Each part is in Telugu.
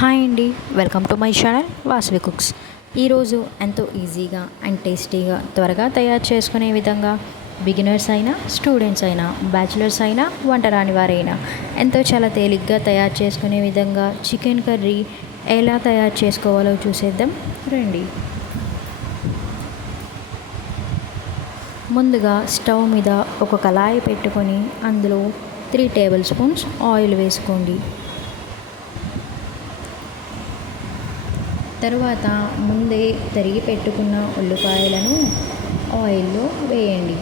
హాయ్ అండి, welcome to my channel Vasavi cooks. ఈరోజు ఎంతో ఈజీగా అండ్ టేస్టీగా త్వరగా తయారు చేసుకునే విధంగా బిగినర్స్ అయినా, స్టూడెంట్స్ అయినా, బ్యాచిలర్స్ అయినా, వంట రాని వారైనా చాలా తేలిగ్గా తయారు చేసుకునే విధంగా చికెన్ కర్రీ ఎలా తయారు చేసుకోవాలో చూసేద్దాం రండి. ముందుగా స్టవ్ మీద ఒక కళాయి పెట్టుకొని అందులో 3 టేబుల్ స్పూన్స్ ఆయిల్ వేసుకోండి. తరువాత ముందే తరిగి పెట్టుకున్న ఉల్లిపాయలను ఆయిల్లో వేయండి.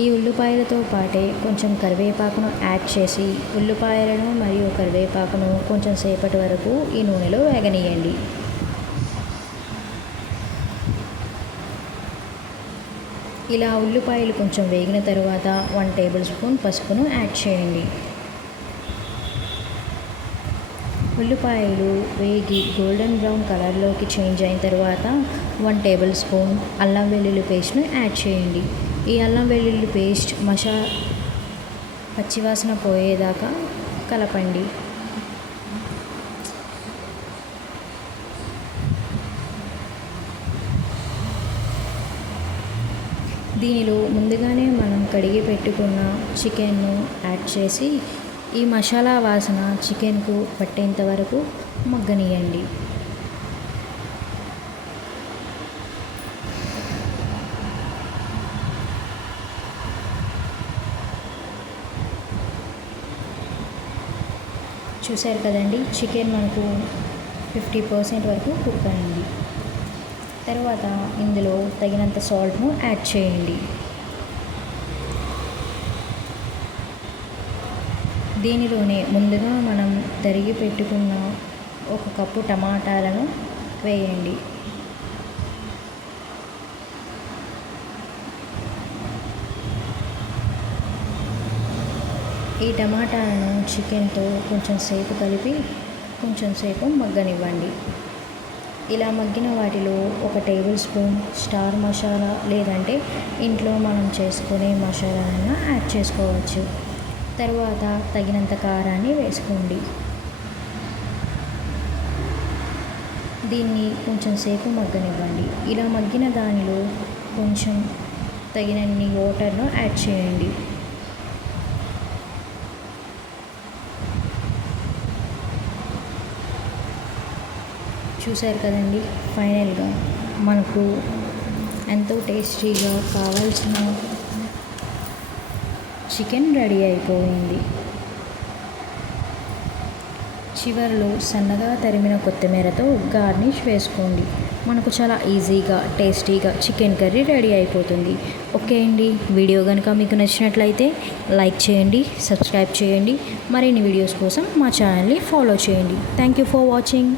ఈ ఉల్లిపాయలతో పాటే కొంచెం కరివేపాకును యాడ్ చేసి ఉల్లిపాయలను మరియు కరివేపాకును కొంచెం సేపటి వరకు ఈ నూనెలో వేగనీయండి. ఇలా ఉల్లిపాయలు కొంచెం వేగిన తర్వాత 1 టేబుల్ స్పూన్ పసుపును యాడ్ చేయండి. ఉల్లిపాయలు వేగి గోల్డెన్ బ్రౌన్ కలర్లోకి చేంజ్ అయిన తర్వాత 1 టేబుల్ స్పూన్ అల్లం వెల్లుల్లి పేస్ట్ను యాడ్ చేయండి. ఈ అల్లం వెల్లుల్లి పేస్ట్ పచ్చివాసన పోయేదాకా కలపండి. దీనిలో ముందుగానే మనం కడిగి పెట్టుకున్న చికెన్ను యాడ్ చేసి ఈ మసాలా వాసన చికెన్కు పట్టేంత వరకు మగ్గనియండి. చూశారు కదండి, చికెన్ మనకు 50% వరకు కుక్ అయింది. తర్వాత ఇందులో తగినంత సాల్ట్ను యాడ్ చేయండి. దీనిలోనే ముందుగా మనం తరిగి పెట్టుకున్న 1 కప్పు టమాటాలను వేయండి. ఈ టమాటాలను చికెన్తో కొంచెం సేపు కలిపి కొంచెం సేపు మగ్గనివ్వండి. ఇలా మగ్గిన వాటిలో 1 టేబుల్ స్పూన్ స్టార్ మసాలా లేదంటే ఇంట్లో మనం చేసుకునే మసాలాలను యాడ్ చేసుకోవచ్చు. తరువాత తగినంత కారాన్ని వేసుకోండి. దీన్ని కొంచెం సేపు మగ్గనివ్వండి. ఇలా మగ్గిన దానిలో కొంచెం తగినన్ని వాటర్ను యాడ్ చేయండి. చూశారు కదండి, ఫైనల్గా మనకు ఎంతో టేస్టీగా కావాల్సిన చికెన్ రెడీ అయిపోయింది. చివరిలో సన్నగా తరిమిన కొత్తిమీరతో గార్నిష్ వేసుకోండి. మనకు చాలా ఈజీగా టేస్టీగా చికెన్ కర్రీ రెడీ అయిపోతుంది. ఓకే అండి, వీడియో కనుక మీకు నచ్చినట్లయితే లైక్ చేయండి, సబ్స్క్రైబ్ చేయండి. మరిన్ని వీడియోస్ కోసం మా ఛానల్ని ఫాలో చేయండి. Thank you for watching.